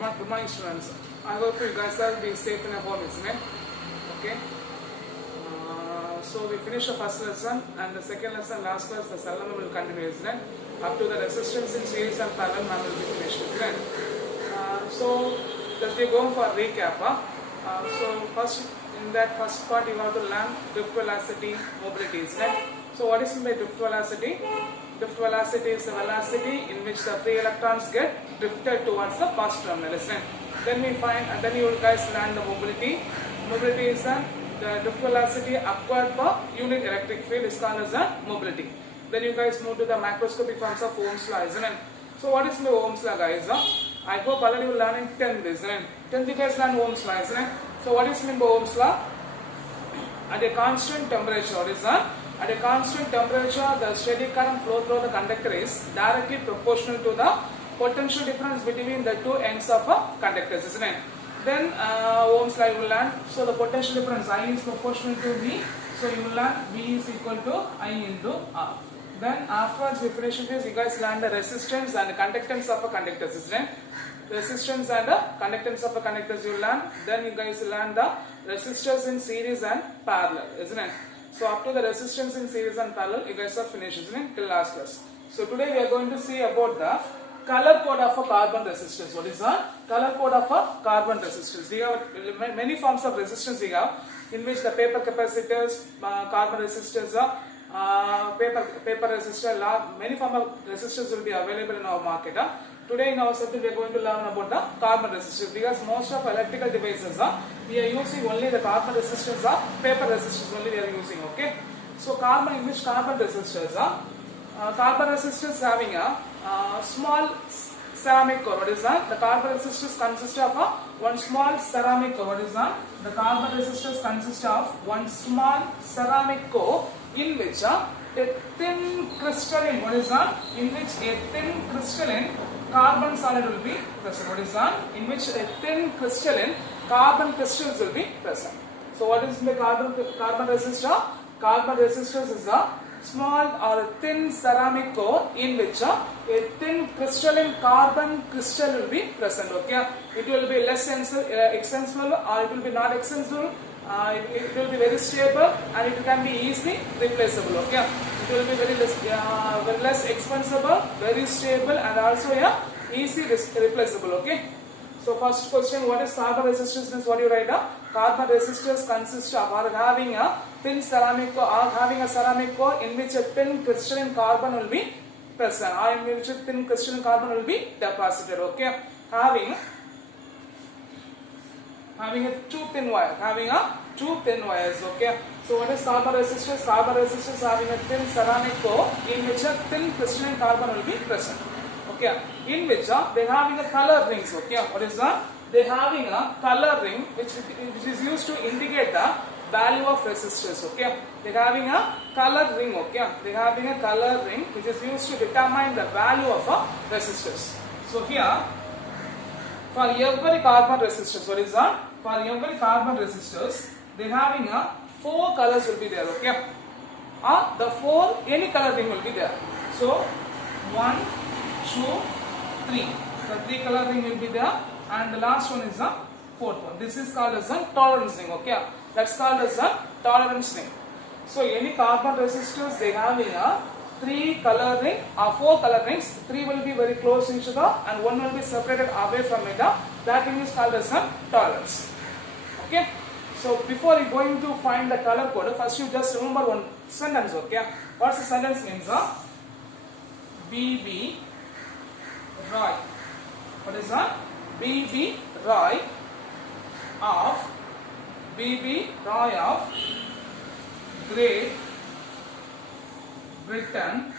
Good morning, students. I hope you guys are being safe in your home, isn't it? Okay. So we finished the first lesson, and the second lesson, last class, the Salam will continue, isn't it? Up to the resistance in series and parallel, man will be finished, isn't it? So let's be going for a recap. So first, in that first part, you have to learn drift velocity, mobility, isn't it? So what is meant by drift velocity? Drift velocity is the velocity in which the free electrons get drifted towards the positive terminal, isn't it? Then we find, and then you guys learn the mobility. Mobility is the drift velocity acquired per unit electric field is called as a mobility. Then you guys move to the macroscopic forms of Ohm's law, isn't it? So what is the Ohm's law, guys? I hope already you learn in 10th, isn't it? 10th you guys learn Ohm's law, isn't it? So what is meant by Ohm's law? At a constant temperature, what is that? At a constant temperature, the steady current flow through the conductor is directly proportional to the potential difference between the two ends of a conductor, isn't it? Then Ohm's law you will learn. So the potential difference I is proportional to V. So you will learn V is equal to I into R. Then afterwards we finish with this, you guys learn the resistance and the conductance of a conductor, isn't it? Resistance and the conductance of a conductors you learn. Then you guys learn the resistors in series and parallel, isn't it? So up to the resistance in series and parallel, you guys are finished, isn't it? Till last class. So today we are going to see about the color code of a carbon resistance. What is that? Color code of a carbon resistance. We have many forms of resistance we have, in which the paper capacitors, carbon resistors, paper resistor, many forms of resistors will be available in our market. Today in our subject we are going to learn about the carbon resistors, because most of electrical devices we are using only the carbon resistors, paper resistors only we are using. Okay. So carbon, in which carbon resistors carbon resistors having a small ceramic core. What is that? The carbon resistors consist of one small ceramic core. What is that? The carbon resistors consist of one small ceramic core in which a thin crystalline, what is that? In which a thin crystalline carbon solid will be present. What is that? In which a thin crystalline carbon crystals will be present. So what is the carbon resistor? Carbon resistors is a small or a thin ceramic core in which a thin crystalline carbon crystal will be present. Okay, it will be less extensible or it will be not extensible. It will be very stable and it can be easily replaceable. Okay, it will be very less expensive, very stable, and also easy replaceable. Okay. So first question, what is carbon resistance? What do you write? Carbon resistors consist of or having a thin ceramic core, or having a ceramic core in which a thin crystalline carbon will be present, or in which a thin crystalline carbon will be deposited. Okay, having a two thin wires. Okay. So what is carbon resistors? Carbon resistors having a thin ceramic core in which a thin crystalline carbon will be present. Okay, in which they having a color rings. Okay, what is that? They having a color ring which is used to indicate the value of resistors. Okay, they having a color ring. Okay, they having a color ring which is used to determine the value of resistors. So here, for every carbon resistors, what is that? For every carbon resistors, they having a 4 colors will be there. Okay, the 4 any color ring will be there. So 1, 2, 3. The 3 color ring will be there, and the last one is the 4th one. This is called as a tolerance ring. Okay, that's called as a tolerance ring. So any carbon resistors, they having a 3 color ring or 4 color rings. 3 will be very close to each other and 1 will be separated away from it. That ring is called as a tolerance. Okay. So before you going to find the color code, first you just remember one sentence. Okay, what's the sentence means? B.B. Roy. What is that? B.B. Roy of Great Britain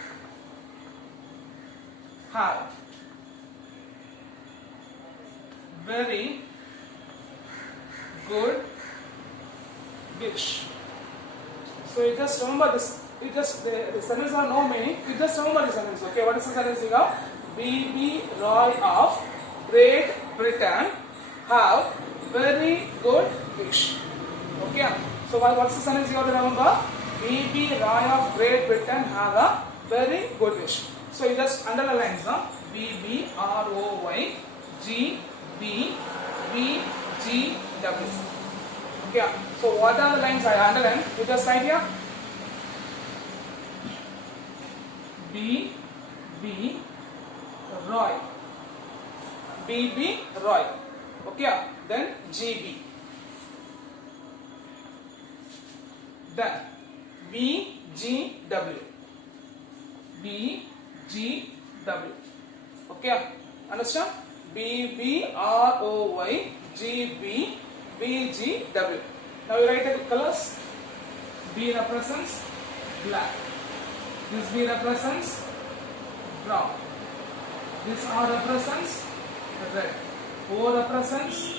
have very good wish. So you just remember this. The sentence have no meaning. You just remember the sentence. Okay, what is the sentence? You have B.B. Roy of Great Britain have very good wish. Okay, so what's the sentence you have to remember? B.B. Roy of Great Britain have a very good wish. So you just underline B.B. R.O.Y. G B, B, G, W. Okay, so what are the lines I underline? You just write here. B, B, Roy. B, B, Roy. Okay, then G, B. Then B, G, W. B, G, W. Okay, understand? B, B, R, O, Y, G, B, B, G, W. Now you write the colors. B represents black. This B represents brown. This R represents red. O represents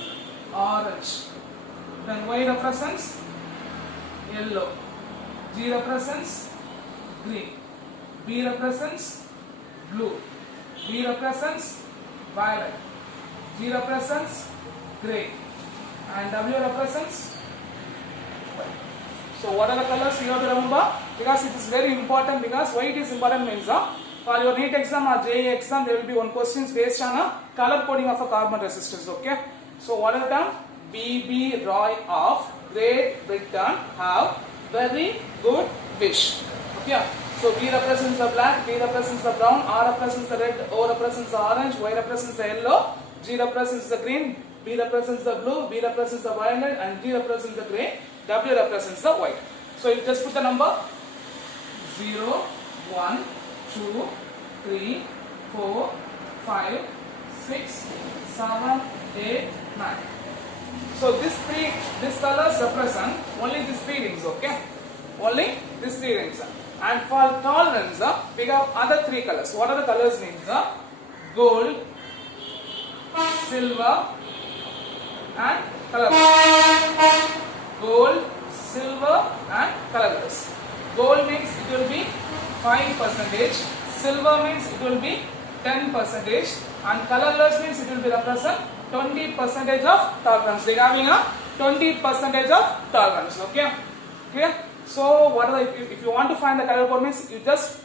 orange. Then Y represents yellow. G represents green. B represents blue. B represents violet. G represents grey. And W represents white. So what are the colors you have to remember? Because it is very important. Because why it is important means for your NEET exam or JEE exam there will be one questions based on a color coding of a carbon resistance. Okay. So what are the B.B. Roy of Great Britain have very good wish. Okay. So B represents the black, B represents the brown, R represents the red, O represents the orange, Y represents the yellow, G represents the green, B represents the blue, B represents the violet, and G represents the grey, W represents the white. So you just put the number 0, 1, 2, 3, 4, 5, 6, 7, 8, 9. So these colors represent only these three rings, okay? Only these three rings. And for tolerance, we have other three colors. What are the colors means? Gold, silver, and colorless. Gold, silver, and colorless. Gold means it will be 5%. Silver means it will be 10%. And colorless means it will be represent 20% of tolerance. They are having a 20% of tolerance. Okay? Clear? So, what are the, if you want to find the color code means you just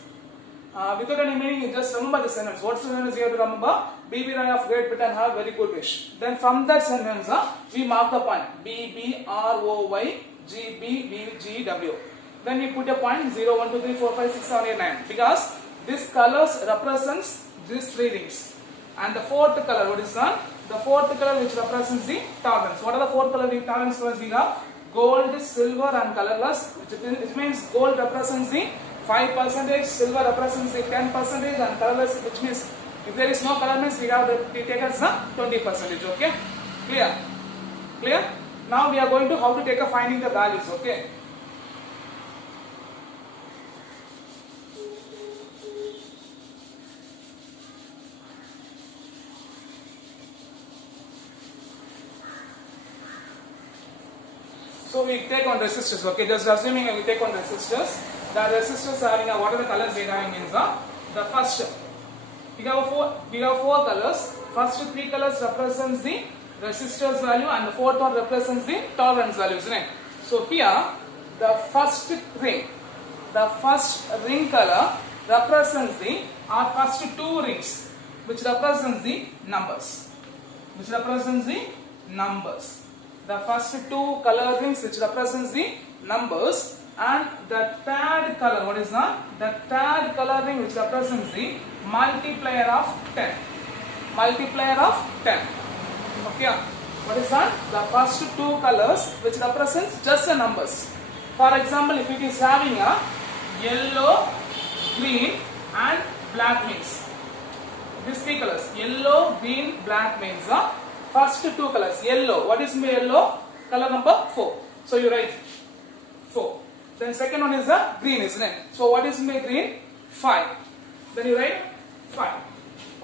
without any meaning you just remember the sentence. What sentence you have to remember? B.B. Roy of Great Britain have very good wish. Then from that sentence we mark the point B, B, R, O, Y, G, B, B, G, W. Then we put a point 0, 1, 2, 3, 4, 5, 6, 7, 8, 9 because this colors represents these three rings. And the fourth color, what is that? The fourth color which represents the tolerance. What are the fourth color tolerance colors we have? Gold, silver, and colorless, which means gold represents the 5%, silver represents the 10%, and colorless, which means if there is no color means we have we take as 20%. Okay, clear? Clear? Now we are going to how to take a finding the values. Okay. So we take on resistors, okay, just assuming we take on resistors. The resistors having what are the colors we are having is the first, we have four colors. First three colors represents the resistors value and the fourth one represents the tolerance values, isn't it? So here the first ring color represents the first two rings which represents the numbers. The first two color rings which represents the numbers, and the third color, what is that? The third color ring which represents the multiplier of 10. Okay, what is that? The first two colors which represents just the numbers. For example, if it is having a yellow, green, and black means these three colors, yellow, green, black means first two colors. Yellow, what is yellow? Color number 4. So you write 4. Then second one is the green, isn't it? So what is green? 5. Then you write 5.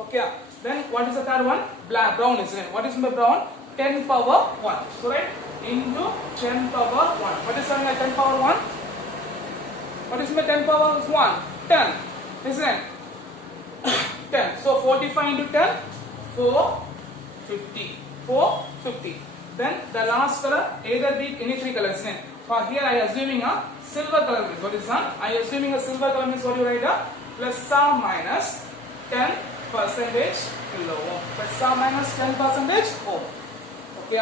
Okay. Then what is the third one? Brown, isn't it? What is brown? 10 power 1. So write into 10 power 1. What is 10 power 1? What is 10 power 1? 10. Isn't it? 10. So 45 into 10, 450. 450. Then the last color, either be any three colors. For here I am assuming a silver color means what is that? I am assuming a silver color means what you write? Plus or minus 10 percentage kilo ohm, plus or minus 10 percentage ohm. Okay.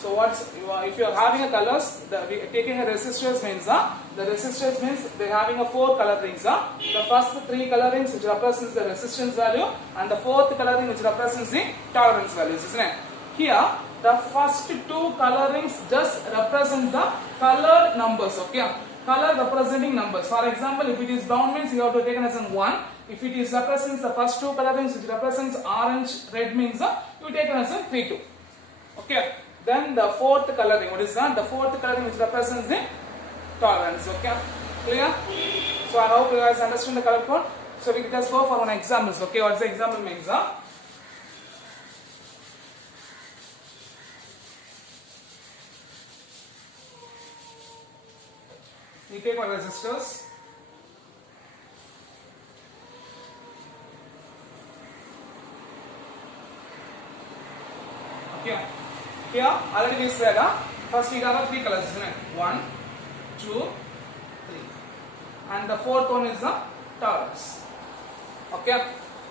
So if you are having a colors, taking a resistors means the resistors means they are having a 4 color rings. The first 3 color rings which represents the resistance value, and the 4th color ring which represents the tolerance values, isn't it? Here the first 2 color rings just represent the colored numbers. Okay, color representing numbers. For example, if it is brown means you have to take it as 1. If it is represents the first 2 color rings which represents orange, red means you take it as 3, 2. Okay. Then the 4th coloring, what is that? The 4th coloring which represents the tolerance. Okay, clear? So I hope you guys understand the color code. So we can just go for one examples. Okay, what's the example means? We take one resistors. Okay. Here already we said first we have 3 colors, isn't it? 1, 2, 3, and the 4th one is the tolerance. Okay,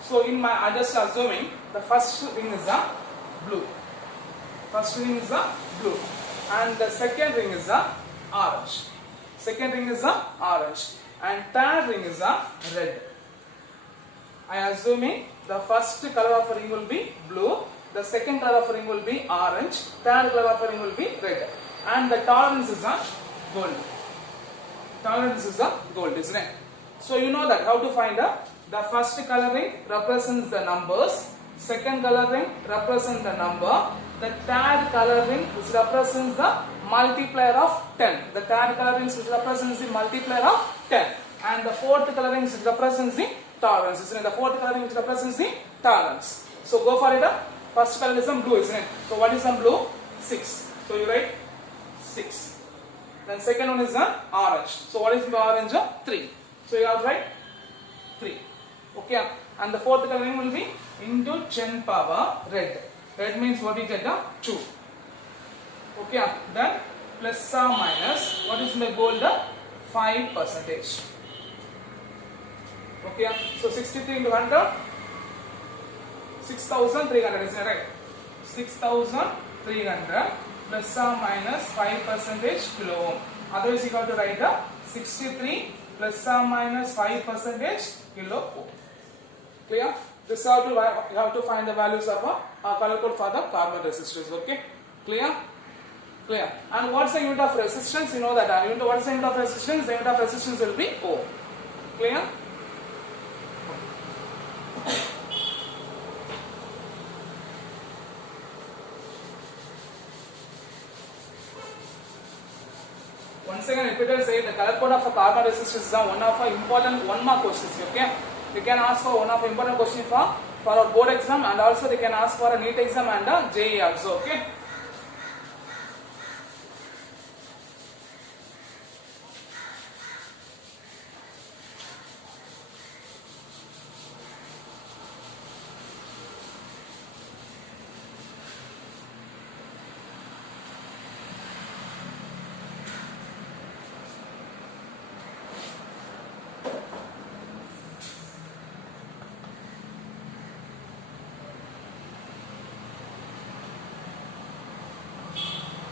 so in my I just assuming the first ring is the blue, and the second ring is the orange, and third ring is the red. I assuming the first color of ring will be blue, the second color of ring will be orange, third color of ring will be red, and the tolerance is gold. Isn't it? So you know that how to find the first coloring represents the numbers, second coloring represents the number, the third coloring which represents the multiplier of 10. The third coloring which represents the multiplier of 10, and the 4th coloring which represents the tolerance. Isn't it? The 4th coloring which represents the tolerance. So go for it. First color is blue, isn't it? So what is blue? 6. So you write 6. Then second one is orange. So what is orange? 3. So you have to write 3. Okay. And the 4th coloring will be into 10 power red. Red means what we get? 2. Okay. Then plus or minus, what is my gold? 5%. Okay. So 63 into 100. 6,300, isn't it, right? 6,300 plus or minus 5% kilo ohm. Otherwise, you have to write 63 plus or minus 5% kilo ohm. Clear? This is how you have to find the values of a color code for the carbon resistors. Okay? Clear? Clear. And what's the unit of resistance? You know that. What's the unit of resistance? The unit of resistance will be ohm. Clear? Once again, repeated say the color code of a carbon resistance is one of the important 1 mark questions. Okay, they can ask for one of the important questions for our board exam, and also they can ask for a NEET exam and a JEE also. Okay.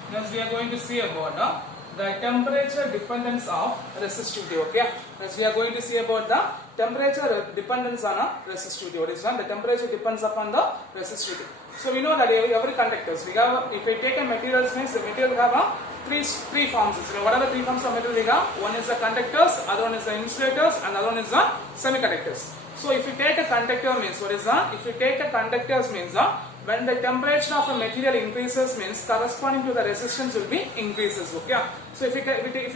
Next we are going to see about the temperature dependence of resistivity. Okay. Next we are going to see about the temperature dependence on resistivity. What is that? The temperature depends upon the resistivity. So we know that every conductors we have. If we take a materials means the material have three forms. So what are the 3 forms of material we have? One is the conductors, other one is the insulators, and other one is the semiconductors. So if you take a conductor means what is that? If you take a conductors means when the temperature of a material increases means corresponding to the resistance will be increases. Okay. So if you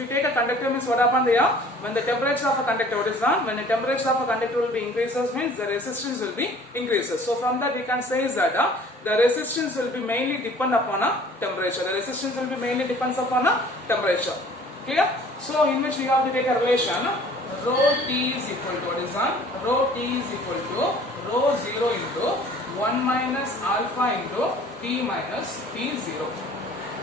take a conductor means what happens there? When the temperature of a conductor, what is that? When the temperature of a conductor will be increases means the resistance will be increases. So from that we can say is that the resistance will be mainly depend upon a temperature. The resistance will be mainly depends upon a temperature. Clear? So in which we have to take a relation rho T is equal to what is that? Rho T is equal to rho 0 into 1 minus alpha into T minus T0.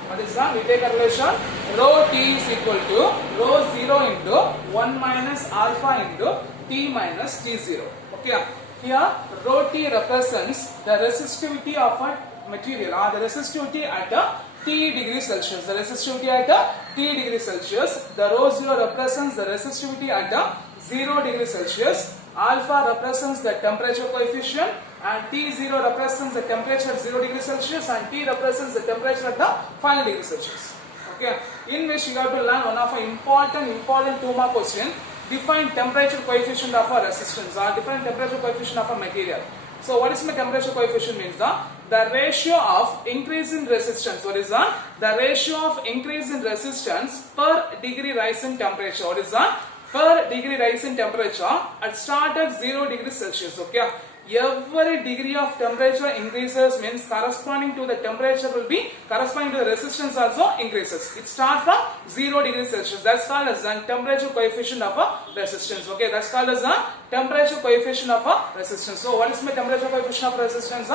What is that? We take a relation rho T is equal to rho 0 into 1 minus alpha into T minus T0. Okay. Here rho T represents the resistivity of a material or the resistivity at a T degree Celsius. The resistivity at a T degree Celsius. The rho 0 represents the resistivity at a 0 degree Celsius. Alpha represents the temperature coefficient and T0 represents the temperature at 0 degree Celsius and T represents the temperature at the final degree Celsius. Okay. In which you have to learn one of the important 2 mark question. Define temperature coefficient of a resistance or different temperature coefficient of a material. So what is my temperature coefficient means the ratio of increase in resistance. What is the ratio of increase in resistance per degree rise in temperature. What is the per degree rise in temperature at start at 0 degree Celsius. Okay. Every degree of temperature increases means corresponding to the temperature will be corresponding to the resistance also increases. It starts from 0 degrees Celsius. That's called as the temperature coefficient of a resistance. Okay, that's called as the temperature coefficient of a resistance. So what is my temperature coefficient of resistance?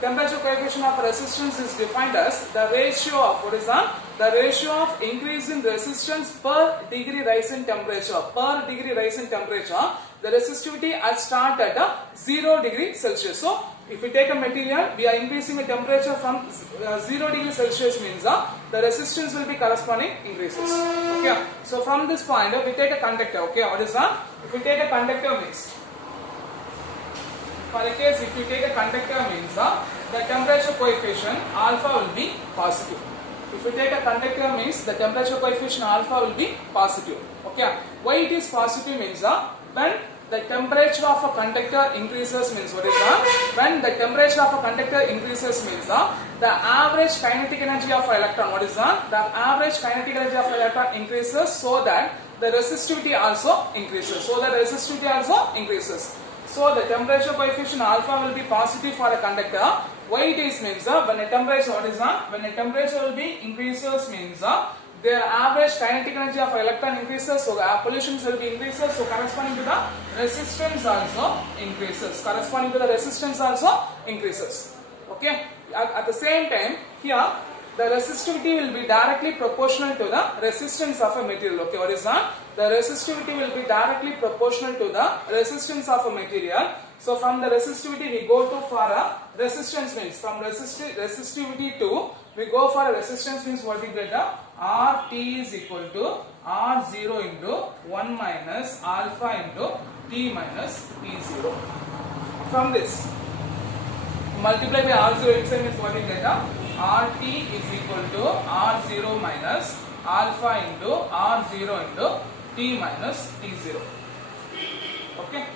Temperature coefficient of resistance is defined as the ratio of what is the ratio of increase in resistance per degree rise in temperature. Per degree rise in temperature, the resistivity at start at a 0 degree Celsius. So if we take a material, we are increasing the temperature from 0 degree Celsius means the resistance will be corresponding increases. Okay. So from this point, we take a conductor. Okay, what is that? If we take a conductor means, for a case if you take a conductor means the temperature coefficient alpha will be positive. If you take a conductor means the temperature coefficient alpha will be positive. Okay. Why it is positive means when the temperature of a conductor increases means what is when the temperature of a conductor increases means the average kinetic energy of an electron. What is the average kinetic energy of an electron increases so that the resistivity also increases. So the temperature coefficient alpha will be positive for a conductor. Why it is means when a temperature when a temperature will be increases means the average kinetic energy of an electron increases, so pollution will be increases, so corresponding to the resistance also increases. Okay. At the same time here the resistivity will be directly proportional to the resistance of a material. Okay, what is that? The resistivity will be directly proportional to the resistance of a material. So from the resistivity we go to for a resistance means from resistivity to we go for a resistance means what we get RT is equal to R0 into 1 minus alpha into T minus T0. From this multiply by R0 inside means what we get RT is equal to R0 minus alpha into R0 into T minus T0. Okay.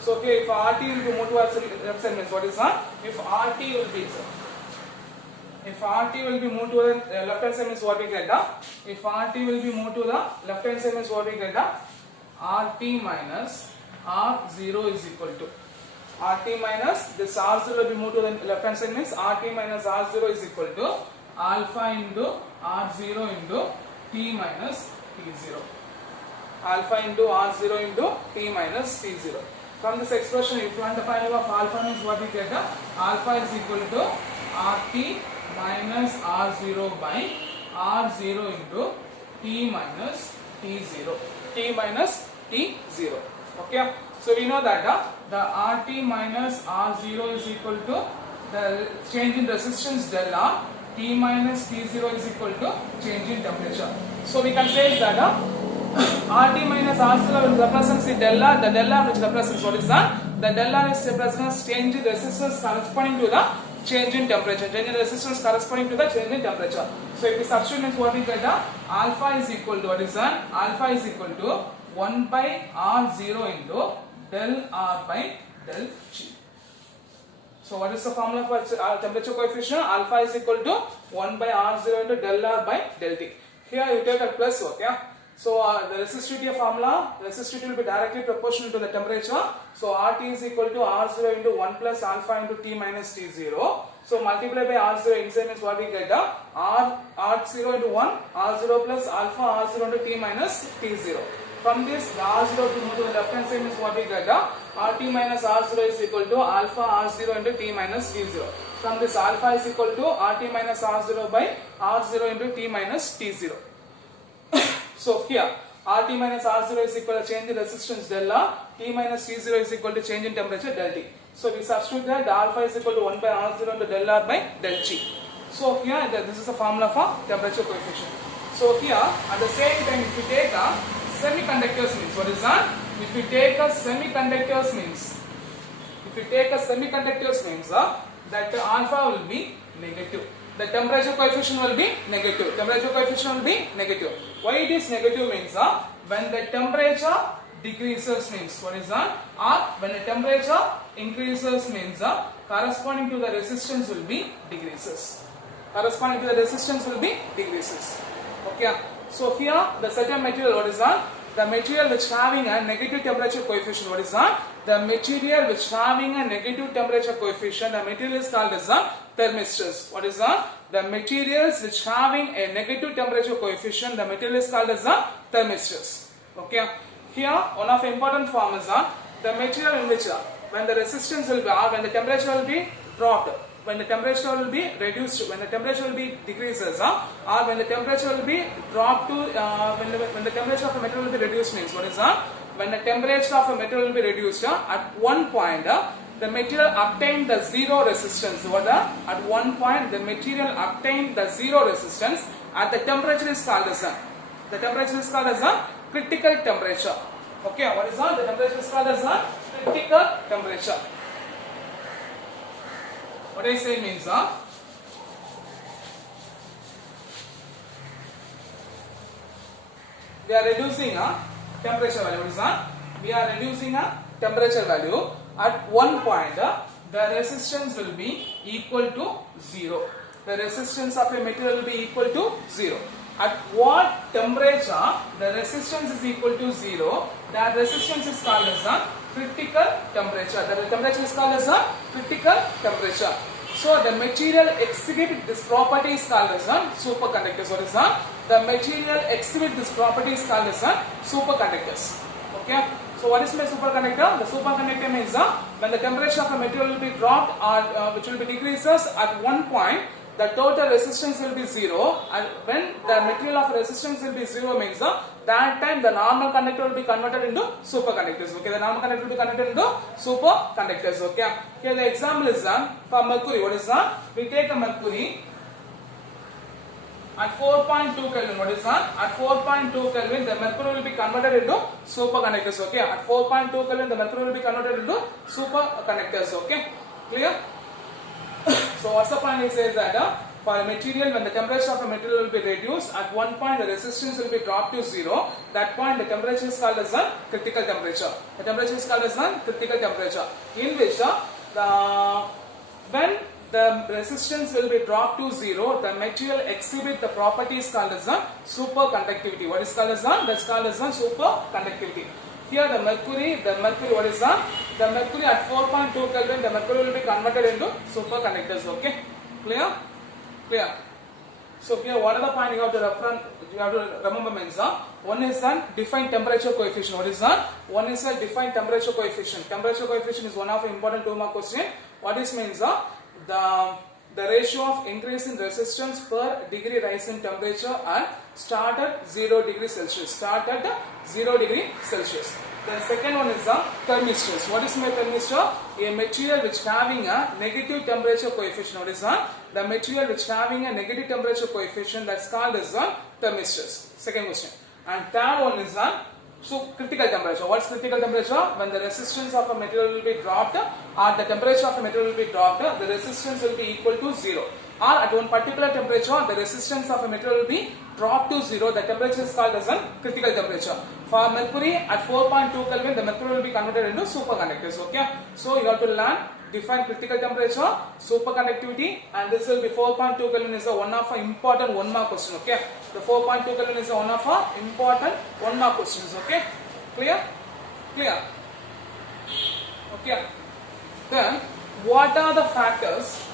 So okay, if RT will be moved towards left side means what is that? If RT will be moved to the left hand side means what we get if RT will be moved to the left hand side means what we get RT minus R0 is equal to RT minus this R0 will be moved to the left hand side means RT minus R0 is equal to alpha into R0 into T minus T0. Alpha into R0 into T minus T0. From this expression, if you want the value of alpha means what we get alpha is equal to RT minus R0 by R0 into T minus T0. T minus T0. Okay. So we know that the RT minus R0 is equal to the change in resistance del R. T minus T0 is equal to change in temperature. So we can say that RT minus R0 will represent the del R. The del R which represents what is that? The del R is represents change in resistance corresponding to the change in temperature. Change in resistance corresponding to the change in temperature. So if we substitute means what we get alpha is equal to what is that? Alpha is equal to 1 by R0 into del R by del G. So what is the formula for temperature coefficient? Alpha is equal to 1 by R0 into del R by del T. Here you take a plus work, yeah. So the resistivity formula, resistivity will be directly proportional to the temperature. So RT is equal to R0 into 1 plus alpha into T minus T0. So multiply by R0 inside means what we get R0 into 1, R0 plus alpha R0 into T minus T0. From this the R0 to move to the left hand side means what we get RT minus R0 is equal to alpha R0 into T minus T0. From this alpha is equal to RT minus R0 by R0 into T minus T0. So here RT minus R0 is equal to change in resistance del R, T minus T0 is equal to change in temperature del T. So we substitute that the alpha is equal to 1 by R0 into del R by del G. So here this is the formula for temperature coefficient. So here at the same time if you take a semiconductors means, what is that? If you take a semiconductors means, that alpha will be negative. The temperature coefficient will be negative. Temperature coefficient will be negative. Why it is negative means when the temperature decreases means, what is that? Or when the temperature increases means corresponding to the resistance will be decreases. Corresponding to the resistance will be decreases. Okay. So here the certain material, what is that? The material which having a negative temperature coefficient, what is that? The material which having a negative temperature coefficient, the material is called as a thermistors. What is that? The materials which having a negative temperature coefficient, the material is called as a thermistors. Okay. Here one of the important form is the material in which when the resistance will be, or when the temperature will be dropped, when the temperature will be reduced, when the temperature will be decreases, or when the temperature will be dropped to, when the temperature of a material will be reduced means, what is that? When the temperature of a material will be reduced, at one point the material obtained the zero resistance. At one point the material obtained the zero resistance at the temperature is called as the temperature is called as a critical temperature. Okay, what is that? The temperature is called as a critical temperature. What I say means we are reducing a temperature value. What is that? We are reducing a temperature value. At one point the resistance will be equal to 0. The resistance of a material will be equal to 0. At what temperature the resistance is equal to 0, that resistance is called as a critical temperature. The temperature is called as a critical temperature. So the material exhibit this property is called as a superconductors. What is that? The material exhibit this property is called as a superconductors. Okay. So what is my superconductor? The superconductor means when the temperature of a material will be dropped or which will be decreases at one point, the total resistance will be 0, and when the material of resistance will be 0 means that time the normal conductor will be converted into superconductors. Okay, the normal conductor will be converted into superconductors. Okay, here the example is for mercury. What is that? We take a mercury at 4.2 Kelvin. What is that? At 4.2 Kelvin the mercury will be converted into superconductors. Okay, at 4.2 Kelvin the mercury will be converted into superconductors. Okay, clear? So what's the point? It says that for a material, when the temperature of a material will be reduced, at one point the resistance will be dropped to 0. That point the temperature is called as a critical temperature. The temperature is called as a critical temperature, in which when the resistance will be dropped to 0, the material exhibit the properties called as a superconductivity. What is called as that? That's called as a superconductivity. Here the mercury, what is that? The mercury at 4.2 Kelvin, the mercury will be converted into superconductors. Okay, clear? Clear. So here what are the point you have to remember means one is that defined temperature coefficient. What is that? One is a defined temperature coefficient. Temperature coefficient is one of the important 2-mark question. What this means the ratio of increase in resistance per degree rise in temperature and start at 0 degree Celsius. Start at 0 degree Celsius. The second one is the thermistors. What is my thermistor? A material which having a negative temperature coefficient. What is that? The material which having a negative temperature coefficient, that's called as the thermistors. Second question. And third one is the critical temperature. What's critical temperature? When the resistance of a material will be dropped or the temperature of a material will be dropped, the resistance will be equal to 0. Or at one particular temperature, the resistance of a material will be dropped to 0. The temperature is called as a critical temperature. For mercury at 4.2 Kelvin, the mercury will be converted into superconductors. Okay. So you have to learn define critical temperature, superconductivity, and this will be 4.2 Kelvin is one of the important 1-mark question. Okay. The 4.2 Kelvin is one of the important 1-mark questions. Okay. Clear? Clear. Okay. Then what are the factors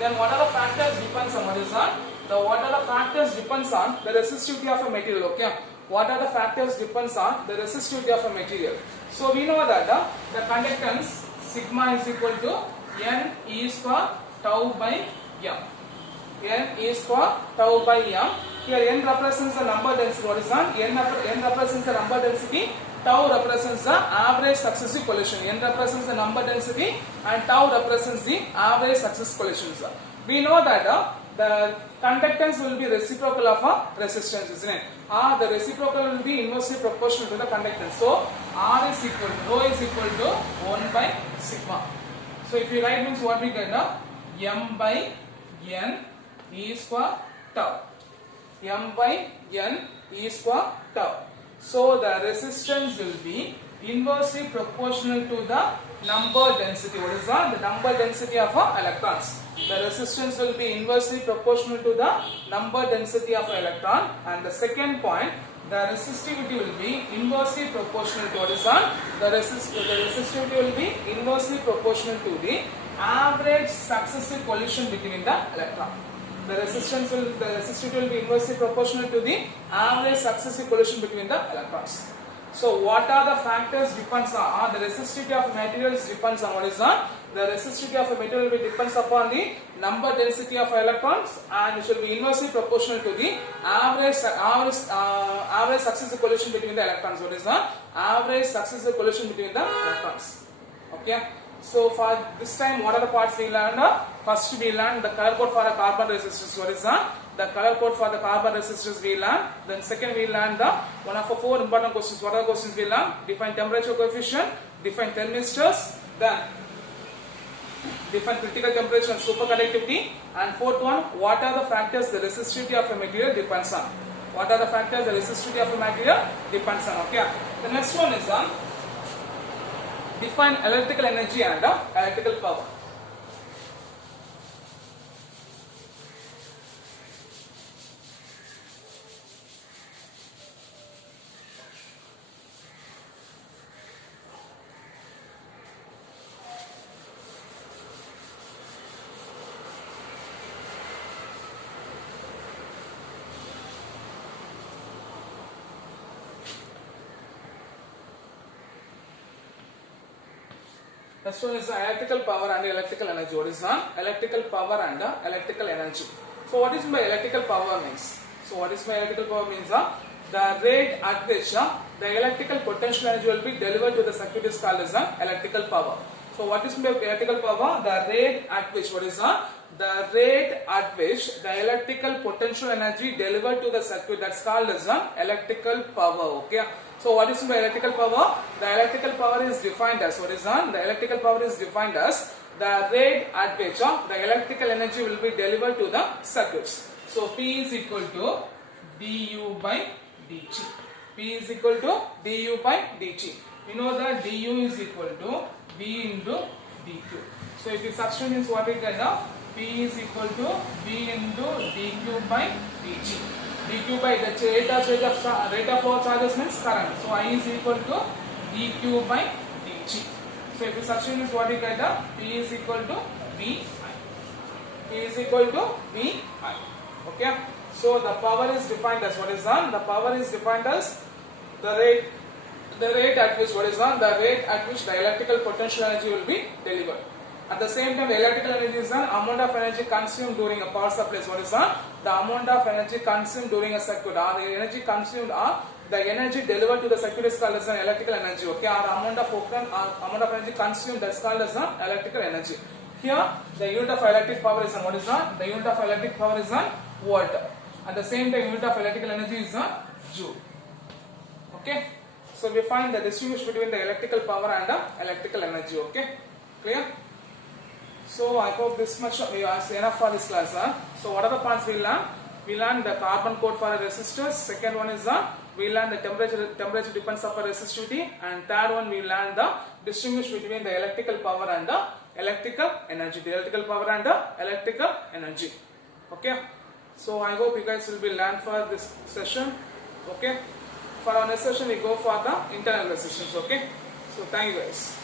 what are the factors depends on what is that? What are the factors depends on the resistivity of a material. Okay. What are the factors depends on the resistivity of a material. So we know that the conductance sigma is equal to N E square tau by m. N is for tau by m. Here n represents the number density. What is that? N represents the number density. Tau represents the average successive collision. N represents the number density and tau represents the average successive collisions. We know that the conductance will be reciprocal of a resistance, isn't it? The reciprocal will be inversely proportional to the conductance. So R is equal to rho is equal to 1 by sigma. So if you write means what we get now? M by N is for tau. M by N is for tau. So the resistance will be inversely proportional to the number density. What is that? The number density of electrons. The resistance will be inversely proportional to the number density of electron. And the second point, the resistivity will be inversely proportional to what is that? The resistivity will be inversely proportional to the average successive collision between the electron. The resistivity will be inversely proportional to the average successive collision between the electrons. So what are the factors depends on? The resistivity of materials depends on what is that? The resistivity of a material depends upon the number density of electrons, and it should be inversely proportional to the average successive collision between the electrons. What is that? Average successive collision between the electrons. Okay. So for this time, what are the parts we learned? First we learned the color code for the carbon resistors. What is that? The color code for the carbon resistors we learned. Then second we learned the one of the four important questions. What are the questions we learned? Define temperature coefficient, define thermistors, then define critical temperature and superconductivity, and fourth one, what are the factors the resistivity of a material depends on? What are the factors the resistivity of a material depends on? Okay. The next one is define electrical energy and electrical power. Next one is electrical power and electrical energy. What is that? Electrical power and electrical energy. So what is by electrical power means? So what is by electrical power means? The rate at which the electrical potential energy will be delivered to the circuit is called as electrical power. So what is by electrical power? The rate at which, what is that? The rate at which the electrical potential energy delivered to the circuit, that's called as electrical power. Okay. So what is by electrical power? The electrical power is defined as, what is that? The electrical power is defined as the rate at which the electrical energy will be delivered to the circuits. So P is equal to du by dt. P is equal to du by dt. We know that du is equal to V into dq. So if you substitute means what we get now? P is equal to V into dq by dt. dq by the rate of flow charges means current. So I is equal to dq by dt. So if you substitute means what we get now? P is equal to Vi. P is equal to Vi. Okay. So the power is defined as, what is that? The power is defined as the rate at which, what is that? The rate at which the electrical potential energy will be delivered. At the same time, the electrical energy is the amount of energy consumed during a power supply. What is that? The amount of energy consumed during a circuit, or the energy consumed, or the energy delivered to the circuit is called as an electrical energy. Okay, or amount of energy consumed, that's called as electrical energy. Here, the unit of electric power is what is that? The unit of electric power is watt. At the same time, unit of electrical energy is joule. Okay, so we find the distribution between the electrical power and electrical energy. Okay, clear? So I hope this much we are enough for this class. So what are the parts we learned? We learned the carbon code for a resistors. Second one is we learned the temperature depends upon resistivity, and third one we learned the distinguish between the electrical power and the electrical energy. The electrical power and the electrical energy. Okay. So I hope you guys will be learned for this session. Okay. For our next session we go for the internal resistance. Okay. So thank you guys.